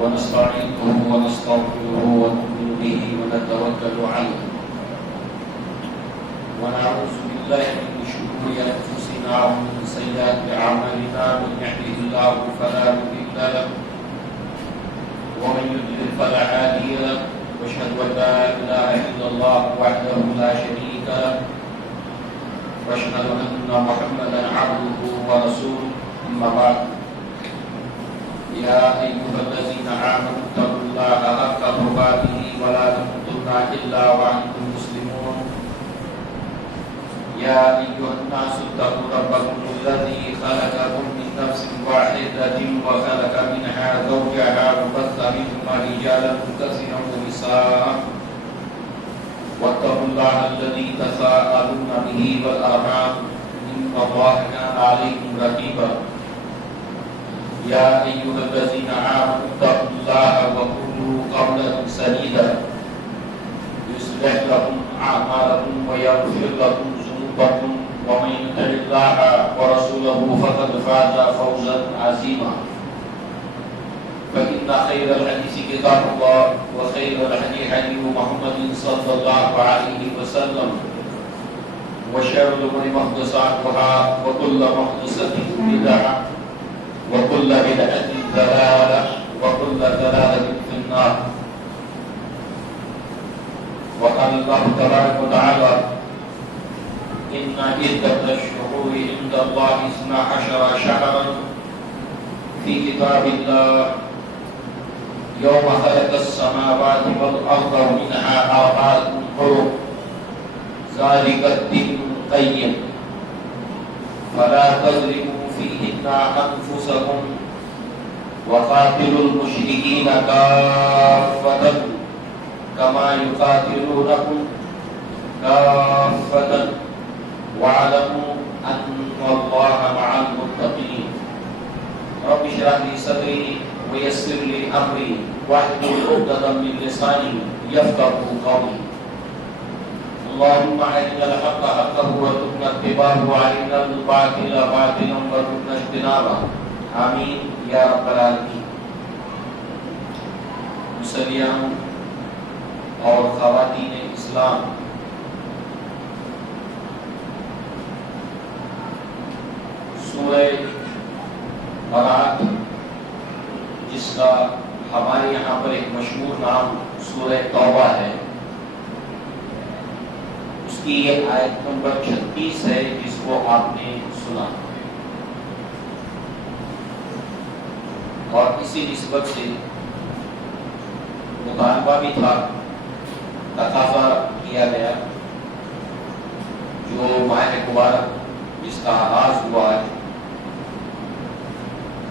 ونستعينه ونستغفره ونؤمن به ونتوكل عليه ونعوذ بالله من شرور أنفسنا ومن سيئات أعمالنا من يهده الله فلا مضل له ومن يضلل فلا هادي له واشهد ان لا اله الا الله وحده لا شريك له واشهد ان محمدا عبده ورسوله اما بعد يا ايها الذين امنوا اتقوا الله حق تقاته ولا تموتن الا وانتم مسلمون يا ايها الناس اتقوا ربكم الذي خلقكم من نفس واحده وخلق منها زوجها وبث منهما رجالا كثيرا ونساء واتقوا الله الذي تساءلون به والارحام ان الله كان عليكم رقيبا يا ايها الذين امنوا اتقوا الله وقولوا قولا سديدا يصلح لكم اعمالكم ويغفر لكم ذنوبكم ومن يطع الله ورسوله فقد فاز فوزا عظيما فإن خير الحديث كتاب الله وخير الهدي هدي محمد صلى الله عليه وسلم وشر الأمور محدثاتها وكل محدثة بدعة وكل بدعة ضلالة وكل ضلالة في النار وقال الله تبارك وتعالى إن عدة الشهور عند الله 12 شهرا في كتاب الله يوم خلق السماوات والأرض ومنها آيات حرم ذلك الدين القيم فلا تظلموا فيهن أنفسكم وقاتلوا المشركين كافة كما يقاتلونكم كافة واعلموا أن الله مع المتقين رب اشرح لي صدري ويسر لي أمري واحلل عقدة من لساني يفقهوا قولي اللهم أرنا الحق حقا وارزقنا اتباعه وأرنا الباطل باطلا وارزقنا اجتنابه آمين يا رب العالمين مسلیان اور خواتین اسلام، سورہ برات جس کا ہمارے یہاں پر ایک مشہور نام سورہ توبہ ہے، اس کی یہ آیت نمبر 36 ہے جس کو آپ نے سنا، اور اسی نسبت سے مطالبہ بھی تھا، تقاضا کیا گیا جو ماہ مبارک جس کا آغاز ہوا ہے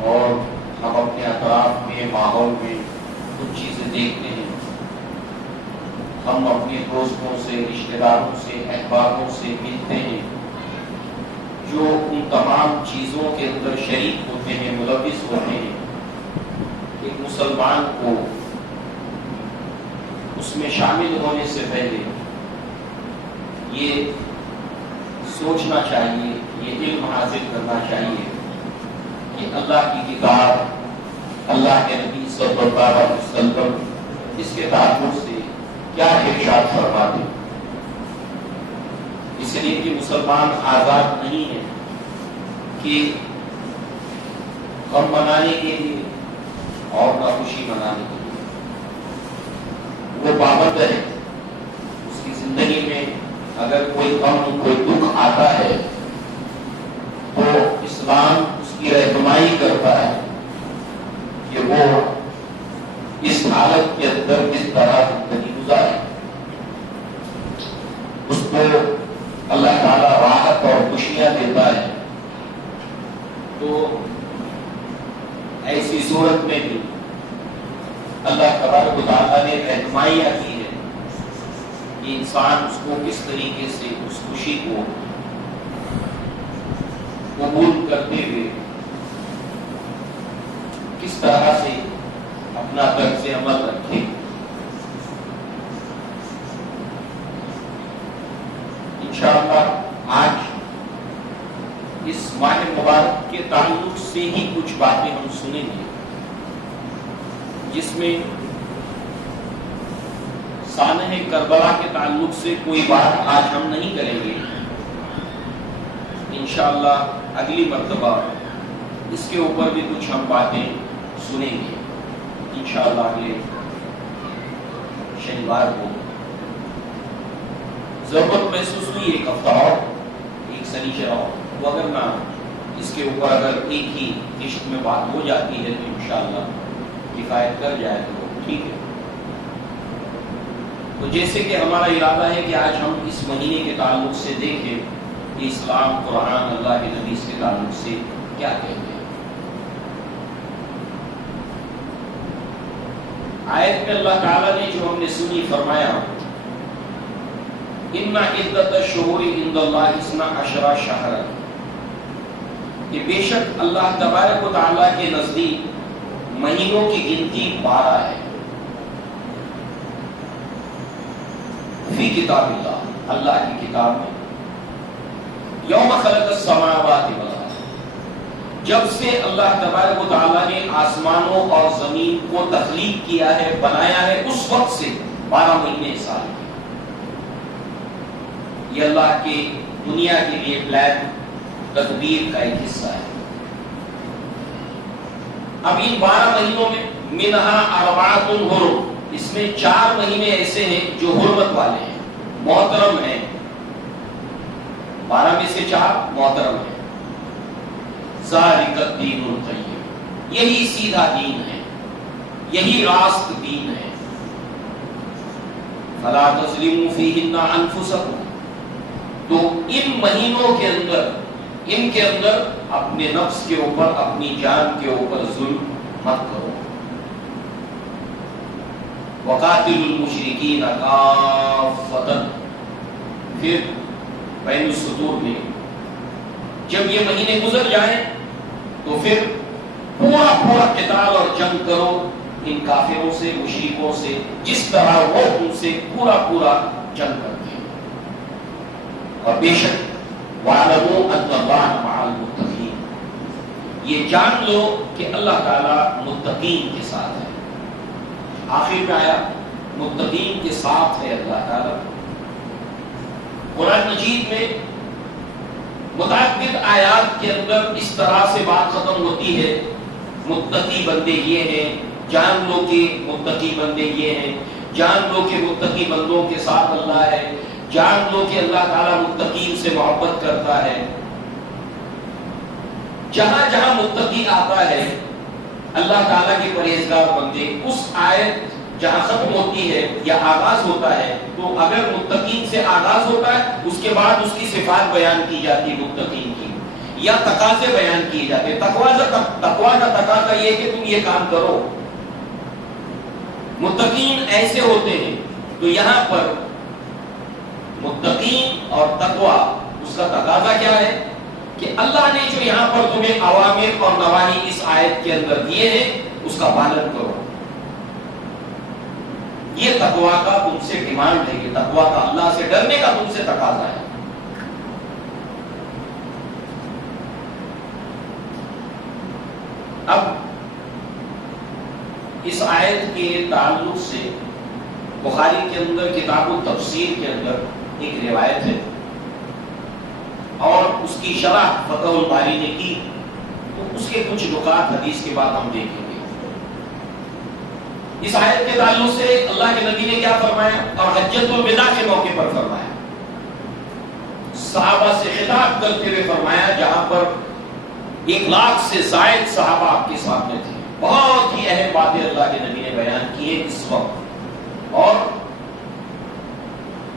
اور ہم اپنے اطراف میں ماحول میں کچھ چیزیں دیکھتے ہیں، ہم اپنے دوستوں سے، رشتہ داروں سے، احبابوں سے ملتے ہیں جو ان تمام چیزوں کے اندر شریک ہوتے ہیں، ملوث ہوتے ہیں۔ ایک مسلمان کو اس میں شامل ہونے سے پہلے یہ سوچنا چاہیے، یہ علم حاصل کرنا چاہیے کہ اللہ کی کتاب، اللہ کے نبی صلی اللہ علیہ وسلم اس کے تعلق سے کیا ارشاد فرماتے ہیں، اس لیے کہ مسلمان آزاد نہیں ہے کہ غم منانے کے لیے اور نہ خوشی منانے کے لیے، وہ پابند ہے۔ اس کی زندگی میں اگر کوئی غم، کوئی دکھ آتا ہے تو اسلام اس کی رہنمائی کرتا ہے کہ وہ اس حالت کے اندر کس طرح زندگی گزارے۔ اس کو اللہ تعالیٰ راحت اور خوشیاں دیتا ہے، تو ایسی صورت میں بھی اللہ تبارک و تعالیٰ نے رہنمائیاں کی ہے کہ انسان اس کو کس طریقے سے اس خوشی کو قبول کرتے ہوئے کس طرح سے اپنا طرز عمل رکھے۔ انشاءاللہ آج اس ماہ مبارک کے تعلق سے ہی کچھ باتیں ہم سنیں گے جس میں سانحہ کربلا کے تعلق سے کوئی بات آج ہم نہیں کریں گے. انشاءاللہ اگلی مرتبہ اس کے اوپر بھی کچھ ہم باتیں سنیں گے انشاءاللہ اگلے شنیوار کو. ضرورت محسوس ہوئی ایک ہفتہ اور ایک سنیچر اور وہ اگر نہ اس کے اوپر اگر ایک ہی قسط میں بات ہو جاتی ہے تو انشاءاللہ کفایت کر جائے تو ٹھیک ہے. تو جیسے کہ ہمارا ارادہ ہے کہ آج ہم اس مہینے کے تعلق سے دیکھیں کہ اسلام، قرآن، اللہ کے نبی کے تعلق سے کیا کہتے ہیں. آیت میں اللہ تعالیٰ نے جو ہم نے سنی فرمایا ان عدت الشہور عند اللہ 12 شہرا، کہ بے شک اللہ تبارک و تعالیٰ کے نزدیک مہینوں کی گنتی 12 ہے. فی کتاب اللہ، اللہ کی کتاب میں. یوم خلق السماوات والارض، جب سے اللہ تبارک و تعالیٰ نے آسمانوں اور زمین کو تخلیق کیا ہے، بنایا ہے، اس وقت سے 12 مہینے سال کے. یہ اللہ کے دنیا کے لیے پلان تدبیر کا ایک حصہ ہے. اب ان 12 مہینوں میں منہا اربعۃ حرم، اس میں 4 مہینے ایسے ہیں جو حرمت والے ہیں، محترم ہیں. 12 میں سے 4 محترم ہیں. ذالک الدین القیم، یہی سیدھا دین ہے، یہی راست دین ہے. فلا تظلموا فیہن انفسکم، تو ان مہینوں کے اندر، ان کے اندر اپنے نفس کے اوپر، اپنی جان کے اوپر ظلم مت کرو. وقاتل المشرکین کافۃ، پھر بین السطور میں جب یہ مہینے گزر جائیں تو پھر پورا قتال اور جنگ کرو ان کافروں سے، مشرکوں سے، جس طرح وہ ان سے پورا جنگ کرتے ہیں. اور بے شک وَاعْلَمُوا أَنَّ اللَّهَ مَعَ الْمُتَّقِينَ، یہ جان لو کہ اللہ تعالیٰ متقین کے ساتھ ہے. آخر میں آیا متقین کے ساتھ ہے اللہ تعالیٰ. قرآن مجید میں متعدد آیات کے اندر اس طرح سے بات ختم ہوتی ہے، متقی بندے یہ ہیں، جان لو کہ متقی بندے یہ ہیں، جان لو کہ متقی بندوں کے ساتھ اللہ ہے، جان لو کہ اللہ تعالیٰ متقین سے محبت کرتا ہے. جہاں جہاں متقی آتا ہے اللہ تعالیٰ کے پرہیزگار بندے، اس آیت جہاں ختم ہوتی ہے یا آغاز ہوتا ہے، تو اگر متقین سے آغاز ہوتا ہے اس کے بعد اس کی صفات بیان کی جاتی ہے متقین کی، یا تقاضے بیان کیے جاتے ہیں. تقویٰ کا تقاضا یہ کہ تم یہ کام کرو. متقین ایسے ہوتے ہیں. تو یہاں پر متقین اور تقویٰ، اس کا تقاضا کیا ہے کہ اللہ نے جو یہاں پر تمہیں اوامر اور نواہی اس آیت کے اندر دیے ہیں اس کا پالن کرو. یہ تقویٰ کا تم سے ڈیمانڈ ہے، یہ تقویٰ کا اللہ سے ڈرنے کا تم سے تقاضا ہے. اب اس آیت کے تعلق سے بخاری کے اندر کتاب التفسیر کے اندر ایک روایت ہے اور اس کی شرح فتح الباری نے کی، تو اس کے کچھ نکات حدیث کے بعد ہم دیکھیں گے. اس آیت کے تعلق سے اللہ کے نبی نے کیا فرمایا اور حجۃ الوداع کے موقع پر فرمایا. صحابہ سے خطاب کرتے ہوئے فرمایا، جہاں پر 1,00,000 سے زائد صحابہ آپ کے سامنے تھے. بہت ہی اہم باتیں اللہ کے نبی نے بیان کی ہے اس وقت، اور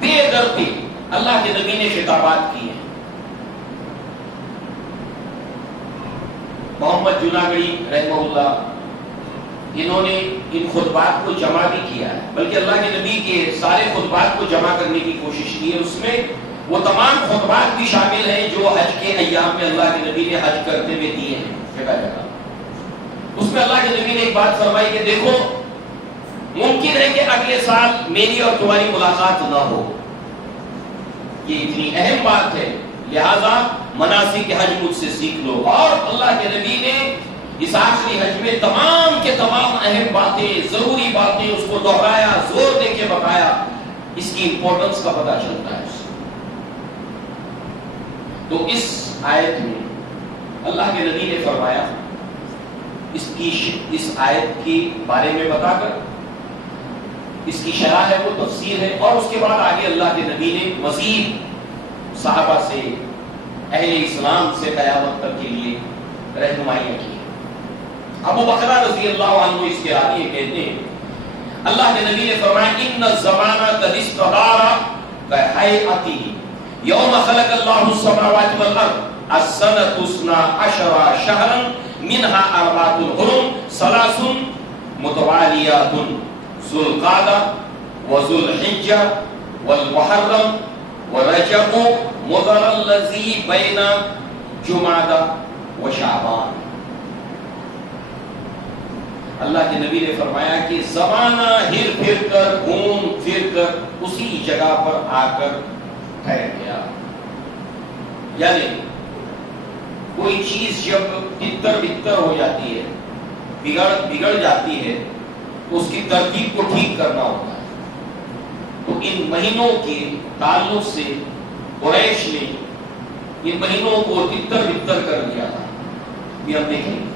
بے دردی اللہ کے نبی نے خطابات کی ہیں. محمد جناگڑی رحمہ اللہ، انہوں نے ان خطبات کو جمع بھی کیا ہے، بلکہ اللہ کے نبی کے سارے خطبات کو جمع کرنے کی کوشش کی ہے. اس میں وہ تمام خطبات بھی شامل ہیں جو حج کے ایام میں اللہ کے نبی نے حج کرتے ہوئے دیے ہیں جگہ جگہ. اس میں اللہ کے نبی نے ایک بات فرمائی کہ دیکھو، ممکن ہے کہ اگلے سال میری اور تمہاری ملاقات نہ ہو، یہ اتنی اہم بات ہے، لہذا مناسک حج مجھ سے سیکھ لو. اور اللہ کے نبی نے اس آخری حج میں تمام کے تمام اہم باتیں، ضروری باتیں اس کو دہرایا، زور دے کے بتایا، اس کی امپورٹنس کا پتہ چلتا ہے۔ تو اس آیت میں اللہ کے نبی نے فرمایا، اس آیت کے بارے میں بتا کر اس کی شرح ہے، وہ تفسیر ہے، اور اس کے بعد آگے اللہ کے نبی نے مزید صحابہ سے، اہل اسلام سے قیامت تک کے لیے رہنمائیاں کی۔ ابو بکر رضی اللہ عنہ اس کے راوی کہتے ہیں اللہ کے نبی نے فرمایا ان الزمان قد استدار كهيئته يوم خلق الله السماوات والارض السنة 12 شهرا منها 4 حرم 3 متواليات ذو القعدة وذو الحجة والمحرم ورجب مضر الذي بين جمادى وشعبان۔ اللہ کے نبی نے فرمایا کہ زمانہ ہر پھر کر، گھوم پھر کر اسی جگہ پر آ کر ٹھہر گیا۔ یعنی کوئی چیز جب تتر بتر ہو جاتی ہے، بگڑ جاتی ہے، تو اس کی ترتیب کو ٹھیک کرنا ہوتا ہے۔ تو ان مہینوں کے تعلق سے قریش نے ان مہینوں کو تتر بتر کر دیا تھا، یہ ہم دیکھیں گے۔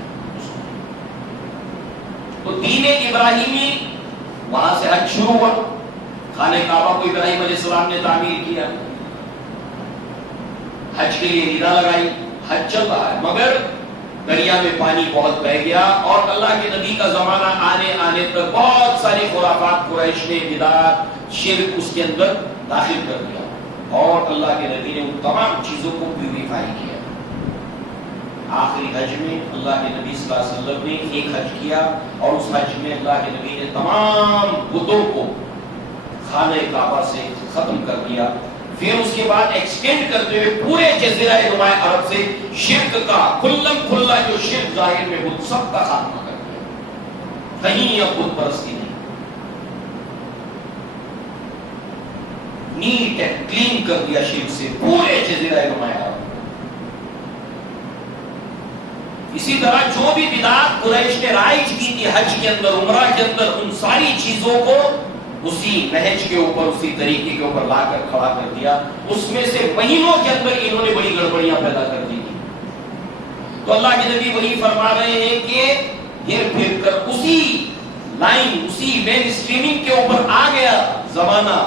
تو دین ابراہیمی وہاں سے حج شروع ہوا، خانہ کعبہ کو ابراہیم علیہ السلام نے تعمیر کیا، حج کے لیے ندا لگائی، حج چل رہا ہے، مگر دریا میں پانی بہت بہ گیا، اور اللہ کے نبی کا زمانہ آنے تک بہت ساری خرافات قریش نے، بدعات، شرک اس کے اندر داخل کر دیا، اور اللہ کے نبی نے ان تمام چیزوں کو پیوریفائی کیا۔ آخری حج میں اللہ کے نبی صلی اللہ علیہ وسلم نے ایک حج کیا، اور اس حج میں اللہ کے نبی نے تمام بتوں کو خانہ کعبہ سے ختم کر دیا۔ پھر اس کے بعد ایکسٹینڈ کرتے ہوئے پورے جزیرہ نما عرب سے شرک کا کھلم کھلا جو شرک ظاہر میں بت، سب کا خاتمہ کر دیا، کہیں اب بت پرستی نہیں، نیٹ اینڈ کلین کر دیا شرک سے پورے جزیرہ نما عرب۔ اسی طرح جو بھی بدعات قریش نے رائج کی تھی حج کے اندر، عمرہ کے اندر، ان ساری چیزوں کو اسی نہج کے اوپر، اسی طریقے کے اوپر لا کر کھڑا کر دیا۔ اس میں سے مہینوں کے اندر انہوں نے بڑی گڑبڑیاں پیدا کر دی تھی۔ تو اللہ کے نبی وہی فرما رہے ہیں کہ ہر پھر کر اسی لائن، اسی مین اسٹریمنگ کے اوپر آ گیا زمانہ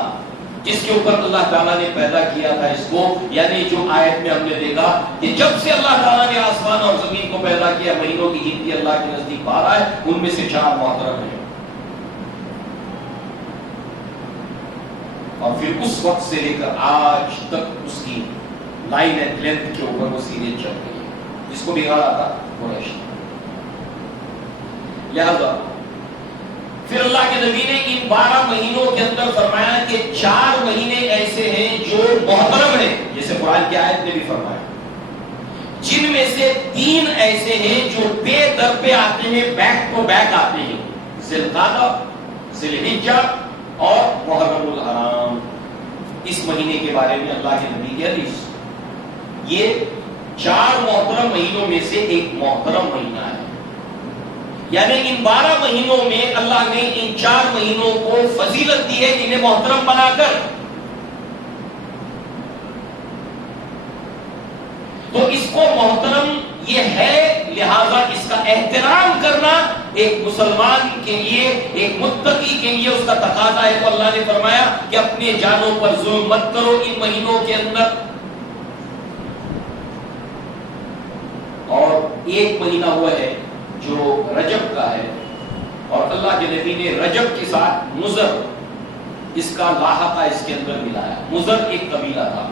جس کے اوپر اللہ تعالیٰ نے پیدا کیا تھا اس کو۔ یعنی جو آیت میں ہم نے دیکھا کہ جب سے اللہ تعالیٰ نے آسمان اور زمین کو پیدا کیا، مہینوں کی گنتی اللہ کے نزدیک 12 ہے، ان میں سے 4 محترم ہیں، اور پھر اس وقت سے لے کر آج تک اس کی لائن اینڈ لینتھ کے اوپر وہ سیریز چل رہی ہے، جس کو بگاڑا تھا قریش۔ لہذا پھر اللہ کے نبی نے ان 12 مہینوں کے اندر فرمایا کہ 4 مہینے ایسے ہیں جو محترم ہیں، جیسے قرآن کی آیت نے بھی فرمایا، جن میں سے 3 ایسے ہیں جو پے در پہ آتے ہیں، بیک ٹو بیک آتے ہیں، ذی القعدہ، ذی الحجہ اور محرم الحرام۔ اس مہینے کے بارے میں اللہ کے نبی کی حدیث، یہ 4 محترم مہینوں میں سے ایک محترم مہینہ ہے۔ یعنی ان 12 مہینوں میں اللہ نے ان 4 مہینوں کو فضیلت دی ہے، انہیں محترم بنا کر۔ تو اس کو محترم یہ ہے، لہذا اس کا احترام کرنا ایک مسلمان کے لیے، ایک متقی کے لیے اس کا تقاضا ہے۔ تو اللہ نے فرمایا کہ اپنے جانوں پر ظلم مت کرو ان مہینوں کے اندر۔ اور ایک مہینہ ہوا ہے جو رجب کا ہے، اور اللہ کے نبی نے رجب کے ساتھ مضر اس کا لاحقہ اس کے اندر ملایا۔ مضر ایک قبیلہ تھا،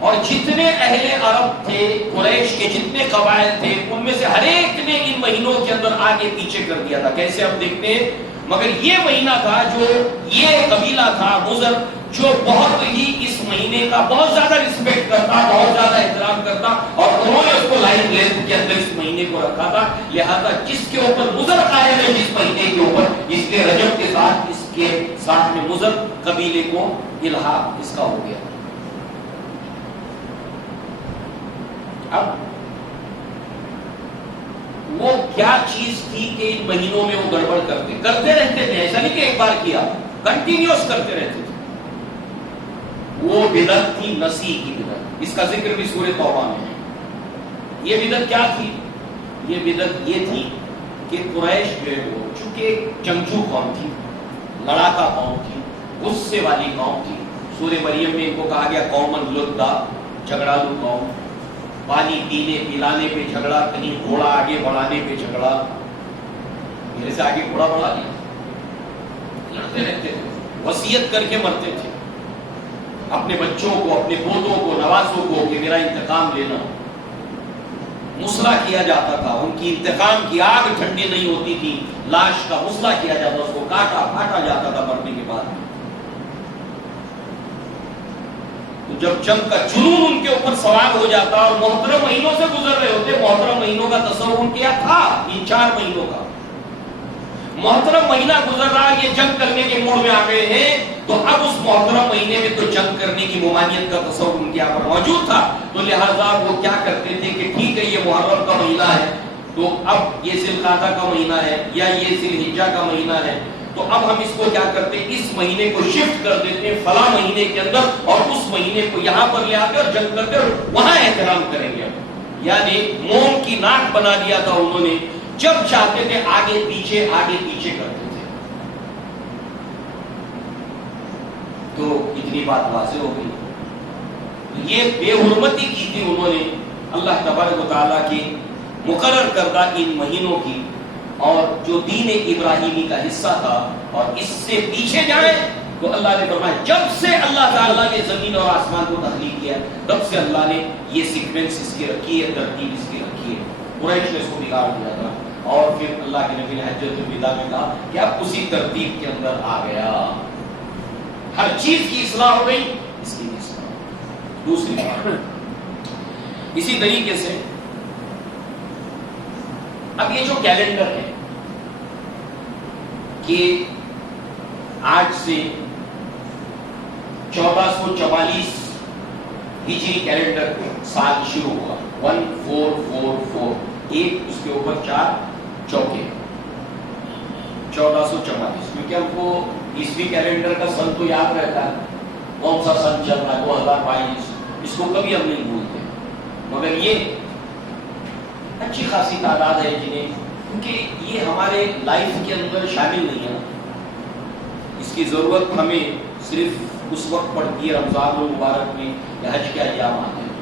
اور جتنے اہل عرب تھے، قریش کے جتنے قبائل تھے، ان میں سے ہر ایک نے ان مہینوں کے اندر آگے پیچھے کر دیا تھا۔ کیسے ہم دیکھتے ہیں، مگر یہ مہینہ تھا جو یہ قبیلہ تھا مضر، جو بہت ہی اس مہینے کا بہت زیادہ رسپیکٹ کرتا، بہت زیادہ احترام کرتا، اور انہوں نے اس کو لائن لینتھ کے اندر اس مہینے کو رکھا تھا۔ لہذا جس کے اوپر مضر قائم ہے، جس مہینے کے اوپر، اس کے رجب کے ساتھ اس کے ساتھ میں مضر قبیلے کو الحاق اس کا ہو گیا۔ اب وہ کیا چیز تھی کہ ان مہینوں میں وہ گڑبڑ کرتے رہتے تھے، ایسا نہیں کہ ایک بار کیا، کنٹینیوس کرتے رہتے تھے. وہ بدعت تھی نسی کی بدعت، اس کا ذکر بھی سورہ توبہ میں ہے. یہ بدعت کیا تھی؟ یہ بدعت یہ تھی کہ قریش جو ہے وہ چونکہ جنگجو قوم تھی، لڑاکا قوم تھی، غصے والی قوم تھی. سورہ مریم میں ان کو کہا گیا قومن لدا، جھگڑالو قوم، پانی پینے پلانے پہ جھگڑا، کہیں گھوڑا آگے بڑھانے پہ جھگڑا. میرے سے آگے گھوڑا بڑھا دیا، لڑتے رہتے تھے، وصیت کر کے مرتے تھے اپنے بچوں کو، اپنے پوتوں کو، نوازوں کو کہ میرا انتقام لینا. مسئلہ کیا جاتا تھا، ان کی انتقام کی آگ ٹھنڈی نہیں ہوتی تھی، لاش کا مسئلہ کیا جاتا، اس کو کاٹا پھاٹا جاتا تھا مرنے کے بعد. تو جب جنگ کا جنون ان کے اوپر سوار ہو جاتا اور محترم مہینوں سے گزر رہے ہوتے، محترم مہینوں کا تصور کیا تھا؟ ان 4 مہینوں کا محترم مہینہ گزر رہا، یہ جنگ کرنے کے موڈ میں آ گئے ہیں. تو اب اس محترم مہینے میں تو جنگ کرنے کی ممانعت کا تصور ان کے یہاں پر موجود تھا. تو لہذا وہ کیا کرتے تھے کہ ٹھیک ہے یہ محرم کا مہینہ ہے، تو اب یہ ذی القعدہ کا مہینہ ہے یا یہ ذی الحجہ کا مہینہ ہے، تو اب ہم اس کو کیا کرتے ہیں، اس مہینے کو شفٹ کر دیتے ہیں فلاں مہینے کے اندر، اور اس مہینے کو یہاں پر لے آتے اور جنگ کرتے اور وہاں احترام کریں گے. یعنی موم کی ناک بنا دیا تھا انہوں نے، جب چاہتے تھے آگے پیچھے کرتے تھے. تو اتنی بات واضح ہو گئی. یہ بے حرمتی کی تھی انہوں نے اللہ تبارک و تعالیٰ کی مقرر کردہ ان مہینوں کی، اور جو دین ابراہیمی کا حصہ تھا. اور اس سے پیچھے جائیں تو اللہ نے فرمایا جب سے اللہ تعالیٰ نے زمین اور آسمان کو تخلیق کیا تب سے اللہ نے یہ سیکوینس اس کی رکھی ہے، ترتیب اس کی رکھی ہے. قریش نے اس کو بگاڑ دیا تھا، اور پھر اللہ کے نبی نے حجۃ الوداع میں کہا کہ اب اسی ترتیب کے اندر آ گیا، ہر چیز کی اصلاح ہو گئی، اس کی بھی اصلاح. دوسری بات اسی طریقے سے اب یہ جو کیلنڈر ہے کہ آج سے 1444 ہجری کیلنڈر سال شروع ہوا، 1444، ایک اس کے اوپر 4 چوکے، 1444. کیونکہ ہم کو عیسوی کیلنڈر کا سن تو یاد رہتا ہے، کون سا سن چل رہا ہے، 2022، اس کو کبھی ہم نہیں بھولتے. مگر یہ اچھی خاصی تعداد ہے جنہیں، کیونکہ یہ ہمارے لائف کے اندر شامل نہیں ہے. اس کی ضرورت ہمیں صرف اس وقت پڑتی ہے رمضان المبارک میں یا حج کے ایام آتے ہیں.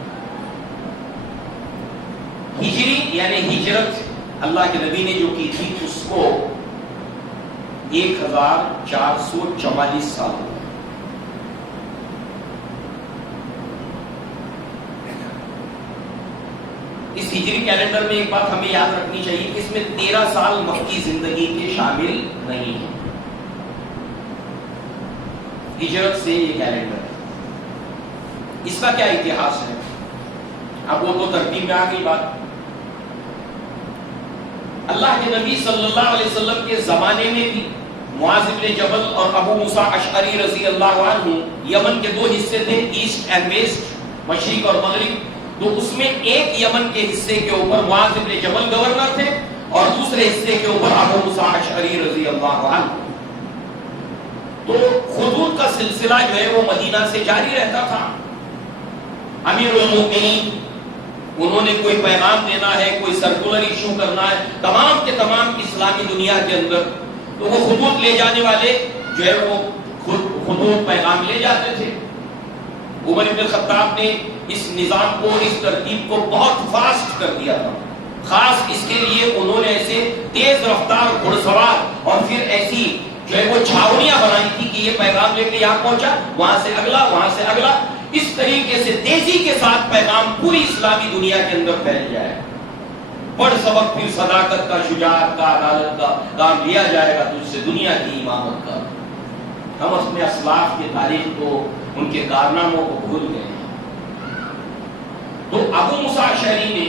ہجری یعنی ہجرت اللہ کے نبی نے جو کی تھی اس کو 1444 سال ہو گئے. اس ہجری کیلنڈر میں ایک بات ہمیں یاد رکھنی چاہیے کہ اس میں 13 سال مکی زندگی کے شامل نہیں ہیں. ہجرت سے یہ کیلنڈر ہے. اس کا کیا اتہاس ہے؟ اب وہ تو ترتیب میں آ گئی بات. اللہ کے نبی صلی اللہ علیہ وسلم کے زمانے میں بھی معاذ بن جبل اور ابو موسیٰ اشعری رضی اللہ عنہ، یمن کے 2 حصے تھے، ایسٹ اینڈ ویسٹ، مشرق اور مغرب. تو اس میں ایک یمن کے حصے کے اوپر معاذ بن جبل گورنر تھے اور دوسرے حصے کے اوپر ابو موسیٰ اشعری رضی اللہ عنہ. تو خطوط کا سلسلہ جو ہے وہ مدینہ سے جاری رہتا تھا. امیر المؤمنین انہوں نے کوئی پیغام دینا ہے، کوئی سرکولر ایشو کرنا ہے تمام کے تمام اسلامی دنیا کے اندر، تو وہ خطوط لے جانے والے جو ہے وہ خطوط پیغام لے جاتے تھے. عمر بن الخطاب نے اس نظام کو، اس ترتیب کو بہت فاسٹ کر دیا تھا. خاص اس کے لیے انہوں نے ایسے تیز رفتار گھڑ سوار اور پھر ایسی جو ہے وہ چھاؤنیاں بنائی تھی کہ یہ پیغام لے کے یہاں پہنچا، وہاں سے اگلا، وہاں سے اگلا. اس طریقے سے تیزی کے ساتھ پیغام پوری اسلامی دنیا کے اندر پھیل جائے. بڑھ سبق پھر صداقت کا، شجاعت کا، عدالت کا کام لیا جائے گا تجھ سے دنیا کی امامت کا. ہم اپنے اسلاف کی تاریخ کو، ان کے کارناموں کو بھول گئے ہیں. تو ابو موسیٰ اشعری نے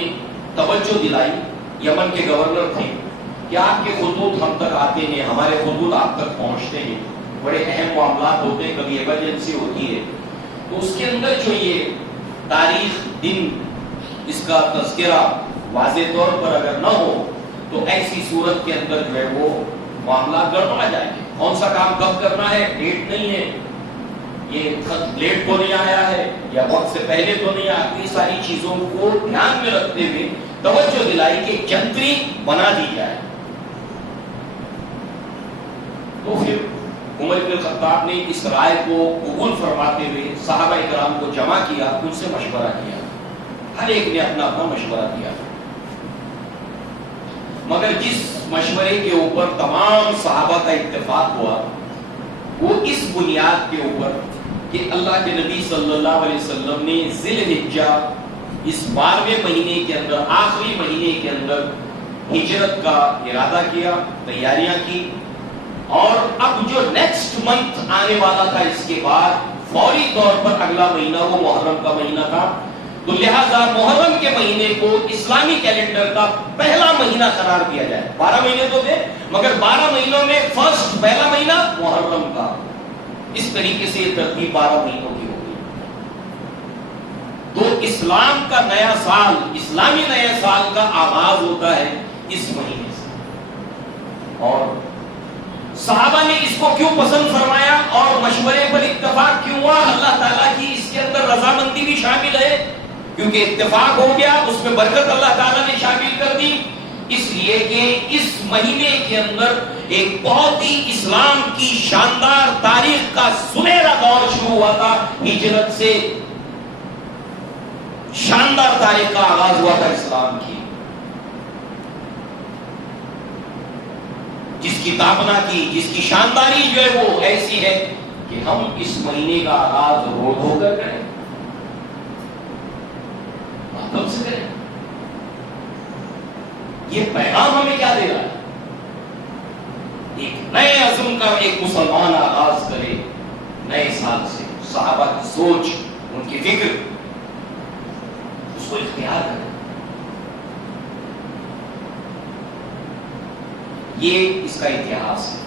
توجہ دلائی، یمن کے گورنر تھے، کہ آپ کے خطوط ہم تک آتے ہیں، ہمارے خطوط آپ تک پہنچتے ہیں، بڑے اہم معاملات ہوتے ہیں، کبھی ایمرجنسی ہوتی ہے. تو اس کے اندر جو یہ تاریخ، دن، اس کا تذکرہ واضح طور پر اگر نہ ہو تو ایسی صورت کے اندر جو ہے وہ معاملات گڑبڑا جائیں گے. کون سا کام کب کرنا ہے، ڈیٹ نہیں ہے، یہ خط لیٹ تو نہیں آیا ہے یا وقت سے پہلے تو نہیں آیا. یہ ساری چیزوں کو دھیان میں رکھتے ہوئے توجہ دلائی کہ جنتری بنا دی جائے. تو پھر عمر بن الخطاب نے اس رائے کو قبول فرماتے ہوئے صحابہ کرام کو جمع کیا، ان سے مشورہ کیا. ہر ایک نے اپنا اپنا مشورہ کیا، مگر جس مشورے کے اوپر تمام صحابہ کا اتفاق ہوا وہ اس بنیاد کے اوپر کہ اللہ کے نبی صلی اللہ علیہ وسلم نے ذی الحجہ اس 12ویں مہینے کے اندر، آخری مہینے کے اندر ہجرت کا ارادہ کیا، تیاریاں کی، اور اب جو نیکسٹ منتھ آنے والا تھا اس کے بعد فوری طور پر اگلا مہینہ وہ محرم کا مہینہ تھا. تو لہذا محرم کے مہینے کو اسلامی کیلنڈر کا پہلا مہینہ قرار دیا جائے. 12 مہینے تو تھے مگر 12 مہینوں میں فرسٹ پہلا مہینہ محرم کا. اس طریقے سے یہ ترتیب 12 مہینوں کی ہوگی. تو اسلام کا نیا سال، اسلامی نئے سال کا آغاز ہوتا ہے اس مہینے سے. اور صحابہ نے اس کو کیوں پسند فرمایا اور مشورے پر اتفاق کیوں ہوا؟ اللہ تعالیٰ کی اس کے اندر رضامندی بھی شامل ہے، کیونکہ اتفاق ہو گیا، اس میں برکت اللہ تعالیٰ نے شامل کر دی. اس لیے کہ اس مہینے کے اندر ایک بہت ہی اسلام کی شاندار تاریخ کا سنہرا دور شروع ہوا تھا. ہجرت سے شاندار تاریخ کا آغاز ہوا تھا اسلام کی، جس کی تابنا کی، جس کی شانداری جو ہے وہ ایسی ہے کہ ہم اس مہینے کا آغاز روز ہو کر کریں، کب سے کریں. یہ پیغام ہمیں کیا دے رہا ہے؟ ایک نئے عزم کا ایک مسلمان آغاز کرے نئے سال سے. صحابہ کی سوچ، ان کی فکر، اس کو اختیار کرے. یہ اس کا اتہاس ہے.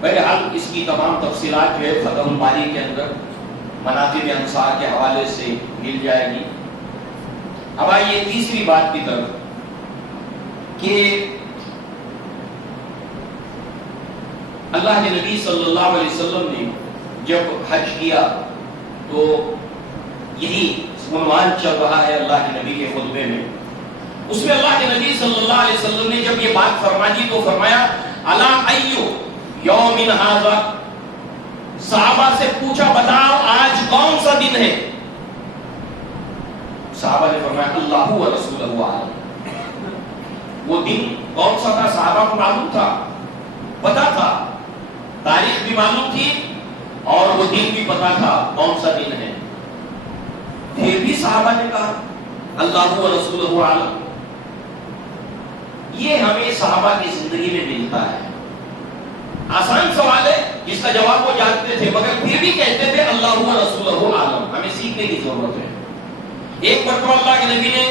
بہرحال اس کی تمام تفصیلات جو ہے فتح الباری کے اندر مناقب انصار کے حوالے سے مل جائے گی. اب آئیے تیسری بات کی طرف کہ اللہ کے نبی صلی اللہ علیہ وسلم نے جب حج کیا تو یہی عنوان چل رہا ہے اللہ کے نبی کے خطبے میں. اس میں اللہ کے نبی صلی اللہ علیہ وسلم نے جب یہ بات فرما دی تو فرمایا الا ایو یوم ھذا. صحابہ سے پوچھا بتاؤ آج کون سا دن ہے؟ صحابہ نے فرمایا اللہ و رسولہ عالم. وہ دن کون سا تھا صحابہ کو معلوم تھا، پتا تھا، تاریخ بھی معلوم تھی اور وہ دن بھی پتا تھا کون سا دن ہے. پھر بھی صحابہ نے کہا اللہ و رسولہ عالم. یہ ہمیں صحابہ کی زندگی میں ملتا ہے. آسان سوال ہے جس کا جواب وہ جانتے تھے مگر پھر بھی کہتے تھے اللہ و رسولہ عالم. ہمیں سیکھنے کی ضرورت ہے. ایک مرتبہ اللہ کے نبی نے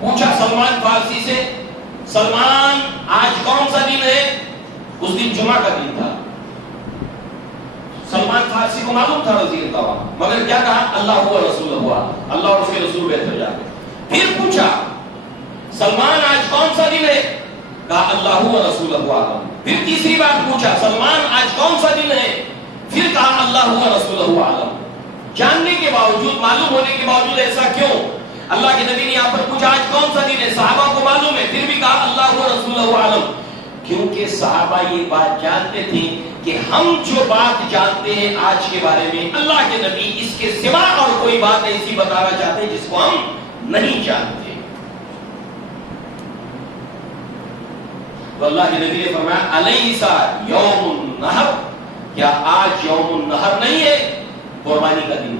پوچھا سلمان فارسی سے، سلمان آج کون سا دن ہے؟ اس دن جمعہ کا دن تھا. سلمان فارسی کو معلوم تھا رضی اللہ عنہ مگر کیا کہا اللہ و رسولہ عالم. اللہ اور اس کے رسول بہتر جانتے. پھر پوچھا سلمان آج کون سا دن ہے؟ کہا اللہ و رسولہ عالم. پھر تیسری بار پوچھا سلمان آج کون سا دن ہے؟ پھر کہا اللہ و رسولہ عالم. جاننے کے باوجود، معلوم ہونے کے باوجود ایسا کیوں؟ اللہ کے نبی نے یہاں پر پوچھا آج کون سا دن ہے، صحابہ کو معلوم ہے پھر بھی کہا اللہ و رسولہ عالم. کیونکہ صحابہ یہ بات جانتے تھے کہ ہم جو بات جانتے ہیں آج کے بارے میں اللہ کے نبی اس کے سوا اور کوئی بات ایسی بتانا چاہتے ہیں جس کو ہم نہیں جانتے. تو اللہ کے نبی نے فرمایا الیسا یوم النحر، کیا آج یوم النحر نہیں ہے، قربانی کا دن،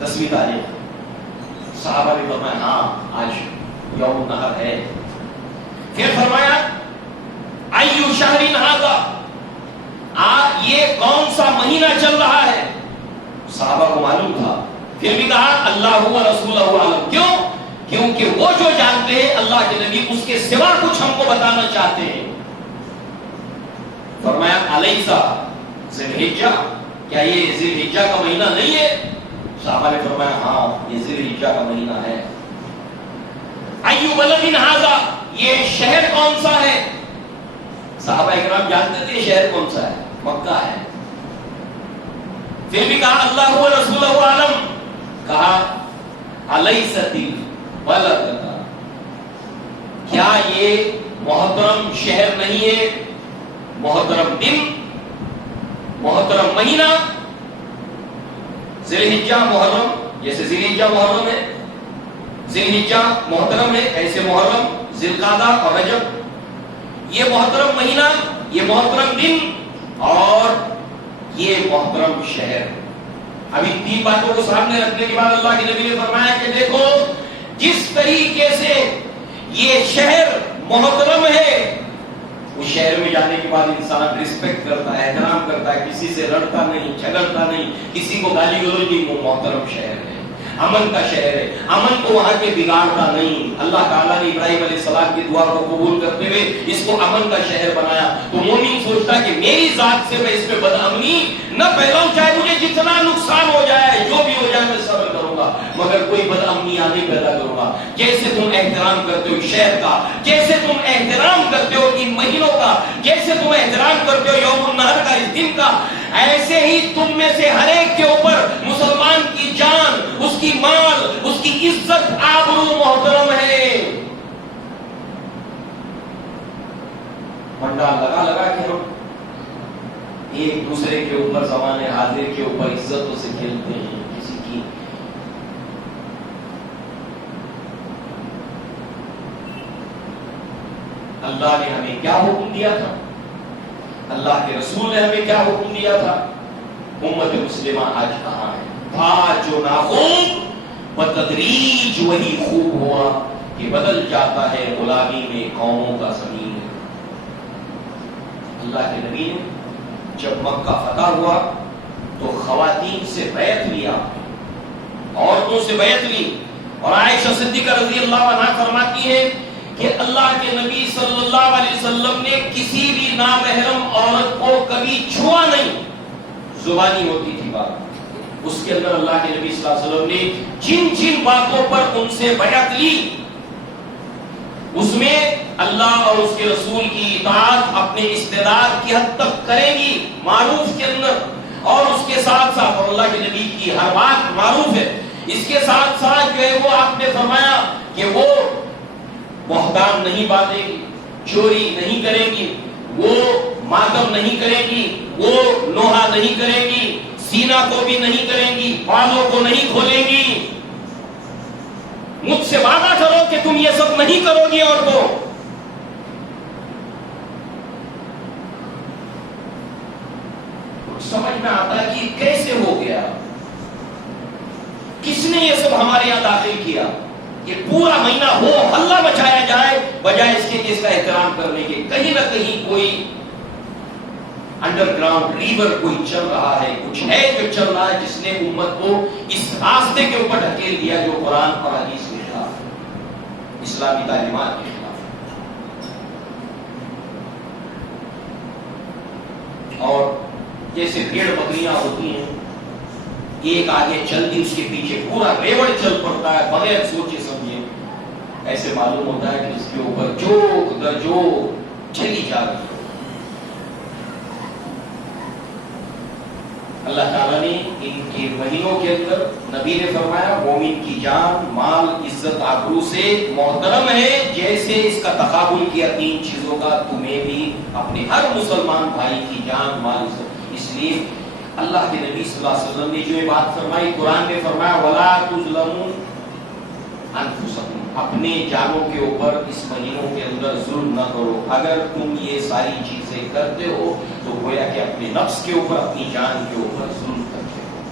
10ویں تاریخ؟ صحابہ نے فرمایا ہاں آج یوم النحر ہے. پھر فرمایا ایو شہر ھذا، یہ کون سا مہینہ چل رہا ہے؟ صحابہ کو معلوم تھا پھر بھی کہا اللہ و رسولہ عالم. کیوں؟ کیونکہ وہ جو جانتے ہیں اللہ کے نبی اس کے سوا کچھ ہم کو بتانا چاہتے ہیں. فرمایا الیسا ذی الحجہ، کیا یہ ذی الحجہ کا مہینہ نہیں ہے؟ صحابہ نے فرمایا ہاں یہ ذی الحجہ کا مہینہ ہے. ایو بلد ھذا، یہ شہر کون سا ہے؟ صحابہ اکرام جانتے تھے یہ شہر کون سا ہے، مکہ ہے. پھر بھی کہا اللہ و رسولہ عالم، کہا الیست البلد، کیا یہ محترم شہر نہیں ہے، محترم دن، محترم مہینہ، ذی الحجہ محرم، جیسے ذی الحجہ محرم ہے، ذی الحجہ محترم ہے، ایسے محرم، ذی القعدہ اور رجب، یہ محترم مہینہ، یہ محترم دن اور یہ محترم شہر. ابھی تین باتوں کو سامنے رکھنے کے بعد اللہ کے نبی نے فرمایا کہ دیکھو جس طریقے سے یہ شہر محترم ہے، اس شہر میں جانے کے بعد انسان رسپیکٹ کرتا ہے، احترام کرتا ہے، کسی سے لڑتا نہیں، جھگڑتا نہیں، کسی کو گالی گلوچ نہیں. وہ محترم شہر ہے، امن کا شہر ہے، امن کو وہاں کے بگاڑتا نہیں. اللہ تعالیٰ نے ابراہیم علیہ السلام کی دعا کو قبول کرتے ہوئے اس کو امن کا شہر بنایا. تو مومن سوچتا کہ میری ذات سے میں اس میں بدامنی نہ پھیلاؤں، چاہے مجھے جتنا نقصان ہو جائے، جو بھی ہو جائے میں صبر کروں گا، مگر کوئی بدامنی نہیں پیدا کروں گا. جیسے تم احترام کرتے ہو شہر کا، جیسے تم احترام کرتے ہو ان مہینوں کا، جیسے تم احترام کرتے ہو یوم النہر کا، اس دن کا، ایسے ہی تم میں سے ہر ایک کے اوپر مسلمان کی جان، اس کی مال، اس کی عزت، آبرو محترم ہے. منڈا لگا لگا کے ہم ایک دوسرے کے اوپر، زمانے حاضر کے اوپر عزتوں سے کھیلتے ہیں. کسی کی اللہ نے ہمیں کیا حکم دیا تھا، اللہ کے رسول نے ہمیں کیا حکم دیا تھا. امت مسلمہ آج کہاں ہے؟ تھا جو ناخوب بتدریج وہی خوب ہوا کہ بدل جاتا ہے غلامی میں قوموں کا زمین. اللہ کے نبی نے جب مکہ فتح ہوا تو خواتین سے بیعت لیا، عورتوں سے بیعت لی، اور عائشہ صدیقہ رضی اللہ عنہا فرماتی ہے کہ اللہ کے نبی صلی اللہ علیہ وسلم نے کسی بھی نامحرم عورت کو کبھی چھوا نہیں. زبانی ہوتی تھی بات، اس کے اندر اللہ کے نبی صلی اللہ علیہ وسلم نے جن جن باتوں پر ان سے بیعت لی، اس میں اللہ اور اس کے رسول کی اطاعت اپنے استعداد کی حد تک کریں گی معروف کے اندر، اور اس کے ساتھ ساتھ، اور اللہ کے نبی کی ہر بات معروف ہے، اس کے ساتھ ساتھ جو ہے وہ آپ نے فرمایا کہ وہ بہتان نہیں باندھے گی، چوری نہیں کرے گی، وہ ماتم نہیں کرے گی، وہ لوہا نہیں کرے گی، سینہ کو بھی نہیں کریں گی، بالوں کو نہیں کھولیں گی. مجھ سے وعدہ کرو کہ تم یہ سب نہیں کرو گی. اور کو سمجھ میں آتا ہے کہ کیسے ہو گیا، کس نے یہ سب ہمارے یہاں داخل کیا کہ پورا مہینہ ہو ہلہ مچایا جائے، بجائے اس کے کہ اس کا احترام کرنے کے. کہیں نہ کہیں کوئی انڈر گراؤنڈ ریور کوئی چل رہا ہے، کچھ ہے جو چل رہا ہے جس نے امت کو اس راستے کے اوپر ڈھکیل دیا جو قرآن اور حدیث کے خلاف، اسلامی تعلیمات کے خلاف. اور جیسے بھیڑ بکریاں ہوتی ہیں، ایک آگے چل دی اس کے پیچھے پورا ریوڑ چل پڑتا ہے بغیر سوچے سمجھے، ایسے معلوم ہوتا ہے کہ اس کے اوپر جو در جو چلی جا رہی ہے. اللہ تعالیٰ نے ان کے مہینوں کے اندر نبی نے فرمایا مومن کی جان، مال، عزت، آبرو سے محترم ہے جیسے اس کا تقابل کیا تین چیزوں کا، تمہیں بھی اپنے ہر مسلمان بھائی کی جان، مال، عزت. اس لیے اللہ کے نبی صلی اللہ علیہ وسلم نے جو یہ بات فرمائی، قرآن نے فرمایا وَلَا تُظْلَمُونَ أَنفُسَكُمْ، اپنے جانوں کے اوپر اس مہینوں کے اندر ظلم نہ کرو. اگر تم یہ ساری چیزیں کرتے ہو تو گویا کہ اپنے نفس کے اوپر، اپنی جان کے اوپر ظلم کرتے ہو.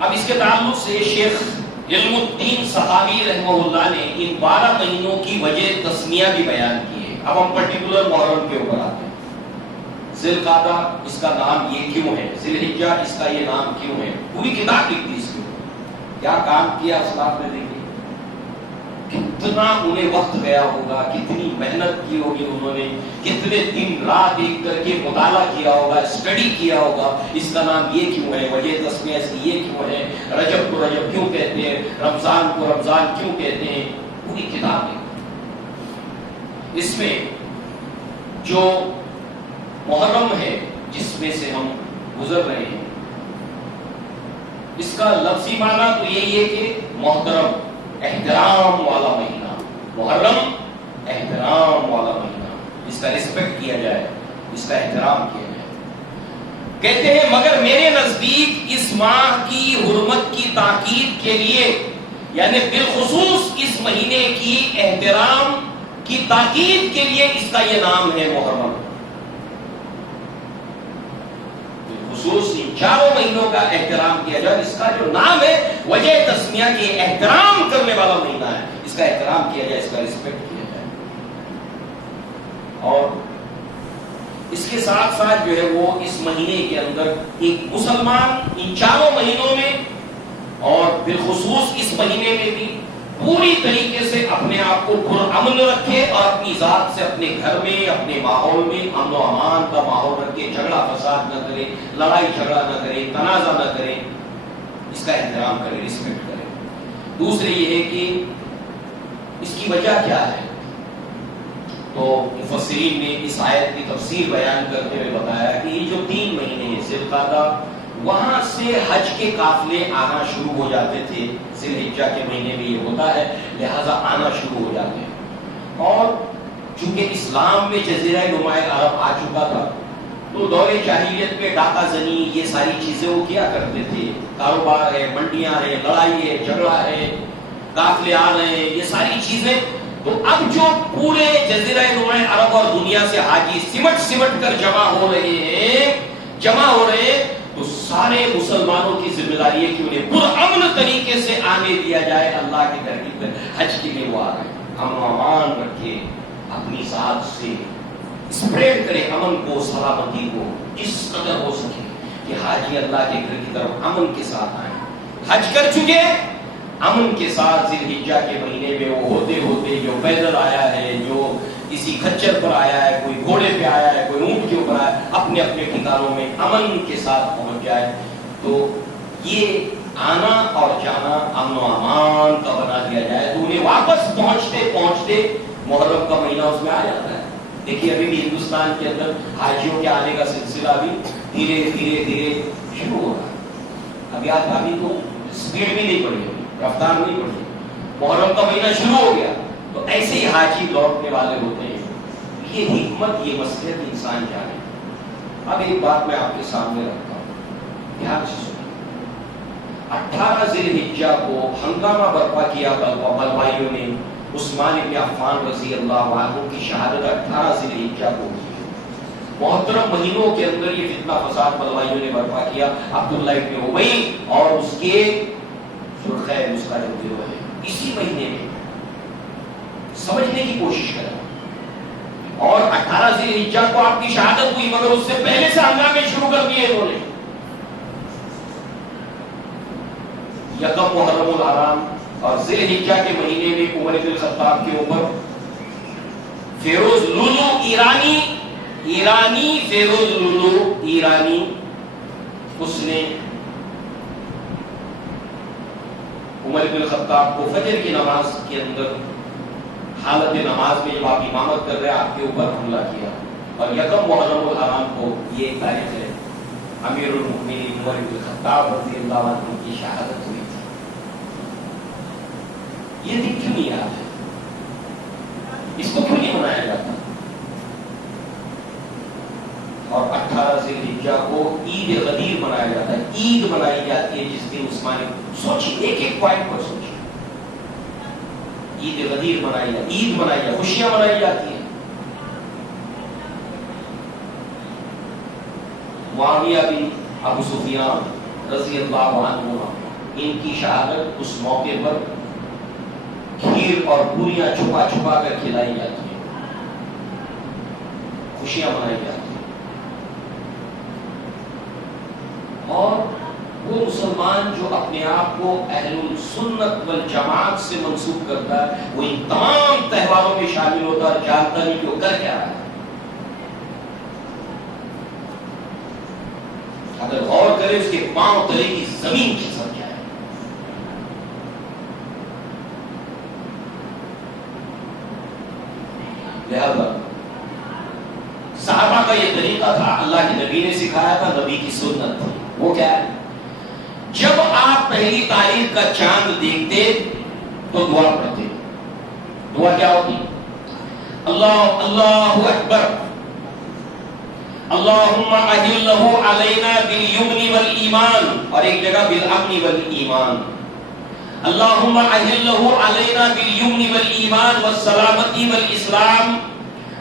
اب اس کے تعلق سے شیخ علم الدین سخاوی رحمہ اللہ نے ان 12 مہینوں کی وجہ تسمیہ بھی بیان کی ہے. اب ہم پرٹیکولر محرم کے اوپر آتے ہیں. ذی القعدہ اس کا نام یہ کیوں ہے، ذی الحجہ اس کا یہ نام کیوں ہے، پوری کتاب لکھ دی اس کے اوپر. کیا کام کیا اسلاف نے، دیکھیے کتنا انہیں وقت گیا ہوگا، کتنی محنت کی ہوگی انہوں نے، کتنے دن رات ایک کر کے مطالعہ کیا ہوگا، اسٹڈی کیا ہوگا، اس کا نام یہ کیوں ہے، وجہ تسمیہ اس کی یہ کیوں ہے، رجب کو رجب کیوں کہتے ہیں، رمضان کو رمضان کیوں کہتے ہیں، پوری کتاب ہے۔ اس میں جو محرم ہے جس میں سے ہم گزر رہے ہیں، اس کا لفظی معنی تو یہی ہے کہ محترم، احترام والا مہینہ، محرم احترام والا مہینہ، اس کا رسپیکٹ کیا جائے، اس کا احترام کیا جائے۔ کہتے ہیں مگر میرے نزدیک اس ماہ کی حرمت کی تاکید کے لیے، یعنی بالخصوص اس مہینے کی احترام کی تاکید کے لیے اس کا یہ نام ہے محرم۔ بالخصوص ان چاروں مہینوں کا احترام کیا جائے، اس کا جو نام ہے وجہ تسمیہ کی احترام کرنے والا مہینہ ہے، اس کا احترام کیا جائے، اس کا رسپیکٹ کیا جائے۔ اور اس کے ساتھ ساتھ جو ہے وہ اس مہینے کے اندر ایک مسلمان ان چاروں مہینوں میں اور بالخصوص اس مہینے میں بھی پوری طریقے سے اپنے آپ کو پرامن رکھے اور اپنی ذات سے اپنے گھر میں، اپنے ماحول میں امن و امان کا ماحول رکھے، جھگڑا فساد نہ کرے، لڑائی جھگڑا نہ کرے، تنازع نہ کرے، اس کا احترام کرے، رسپیکٹ کرے۔ دوسرے یہ ہے کہ اس کی وجہ کیا ہے، تو مفسرین نے اس آیت کی تفسیر بیان کرتے ہوئے بتایا کہ یہ جو 3 مہینے ہیں ذی القعدہ، وہاں سے حج کے قافلے آنا شروع ہو جاتے تھے، ذی الحجہ کے مہینے میں یہ ہوتا ہے، لہذا آنا شروع ہو جاتے ہیں۔ اور چونکہ اسلام میں جزیرہ نما عرب آ چکا تھا، تو دور جاہلیت میں ڈاکہ زنی یہ ساری چیزیں وہ کیا کرتے تھے، کاروبار ہے، منڈیاں ہیں، لڑائی ہے، جھگڑا ہے، قافلے آ رہے ہیں، یہ ساری چیزیں۔ تو اب جو پورے جزیرہ نما عرب اور دنیا سے حاجی سمٹ کر جمع ہو رہے ہیں، تو سارے مسلمانوں کی ذمہ داری ہے کہ انہیں پرامن طریقے سے آنے دیا جائے اللہ کے گھر کی حج کے لیے وہ آ رہے ہیں۔ امن و امان رکھے، اپنی ذات سے اسپریڈ کرے امن کو، سلامتی کو جس قدر ہو سکے کہ حاجی اللہ کے گھر کی طرف امن کے ساتھ آئیں، حج کر چکے امن کے ساتھ۔ ذی الحجہ کے مہینے میں وہ ہوتے ہوتے جو پیدل آیا ہے، جو کسی کھچر پر آیا ہے، کوئی گھوڑے پہ آیا ہے، کوئی اونٹ کے اوپر آیا ہے، اپنے اپنے ٹھکانوں میں امن کے ساتھ پہنچ جائے۔ تو یہ آنا اور جانا امن و امان کا بنا دیا جائے، تو انہیں واپس پہنچتے محرم کا مہینہ اس میں آ جاتا ہے۔ دیکھیے ابھی بھی ہندوستان کے اندر حاجیوں کے آنے کا سلسلہ بھی دھیرے شروع ہو رہا ہے۔ ابھی تو اسپیڈ بھی نہیں پڑی، رفتار نہیں پڑی، محرم کا مہینہ شروع ہو گیا تو ایسے ہی حاجی لوٹنے والے ہوتے ہیں۔ یہ حکمت، یہ مصلحت انسان جانے۔ اب ایک بات میں آپ کے سامنے رکھتا ہوں، دھیان سے سنیں۔ 18 ذی الحجہ کو ہنگامہ برپا کیا بلوائیوں نے، عثمان بن عفان رضی اللہ عنہ کی شہادت 18 ذی الحجہ کو کی۔ محترم مہینوں کے اندر یہ فتنہ فساد بلوائیوں نے برپا کیا۔ عبداللہ ابن ابی اور اس کے سرخیر اس کا جو گروہ ہے، اسی مہینے میں سمجھنے کی کوشش کریں۔ اور 18 ذی الحجہ کو آپ کی شہادت ہوئی، مگر اس سے پہلے سے ہنگامے شروع کر دیے انہوں نے۔ یکم محرم الحرام اور ذی الحجہ کے مہینے میں عمر بن الخطاب کے اوپر فیروز لولو ایرانی فیروز لولو ایرانی، اس نے عمر بن الخطاب کو فجر کی نماز کے اندر حالت نماز میں جب آپ امامت کر رہے آپ کے اوپر حملہ کیا۔ اور یکم محرم الحرام کو یہ ایک تاریخ ہے، امیر المؤمنین عمر بن الخطاب رضی اللہ عنہ کی شہادت ہوئی تھی۔ یہ دن کیوں نہیں یاد ہے؟ اس کو کیوں نہیں منایا جاتا؟ اور 18 ذی الحجہ کو عید غدیر منایا جاتا ہے، عید منائی جاتی ہے جس دن عثمانی، سوچیے ایک پوائنٹ پر سوچیے، عید غدیر منائی جاتی، عید منائی جاتی، خوشیاں منائی جاتی ہیں۔ معاویہ بن ابو سفیان رضی اللہ عنہ، ان کی شہادت اس موقع پر کھیر اور پوریاں چھپا کر کھلائی جاتی ہیں، خوشیاں منائی جاتی ہیں۔ اور وہ مسلمان جو اپنے آپ کو اہل السنت والجماعت سے منسوب کرتا ہے وہ ان تمام تہواروں میں شامل ہوتا ہے، جانتا نہیں کہ وہ کر کیا رہا ہے۔ اگر غور کرے اس کے پاؤں تلے کی زمین کھسک جائے۔ لہذا صحابہ کا یہ طریقہ تھا، اللہ کے نبی نے سکھایا تھا، نبی کی سنت تھی۔ وہ کیا ہے؟ جب آپ پہلی تاریخ کا چاند دیکھتے تو دعا پڑھتے۔ دعا کیا ہوتی؟ اللہ اللہ اکبر، اللہم اہلہ علینا بالیمن والایمان، اور ایک جگہ بالامن والایمان، اللہم اہلہ علینا بالیمن والایمان والسلامتی والاسلام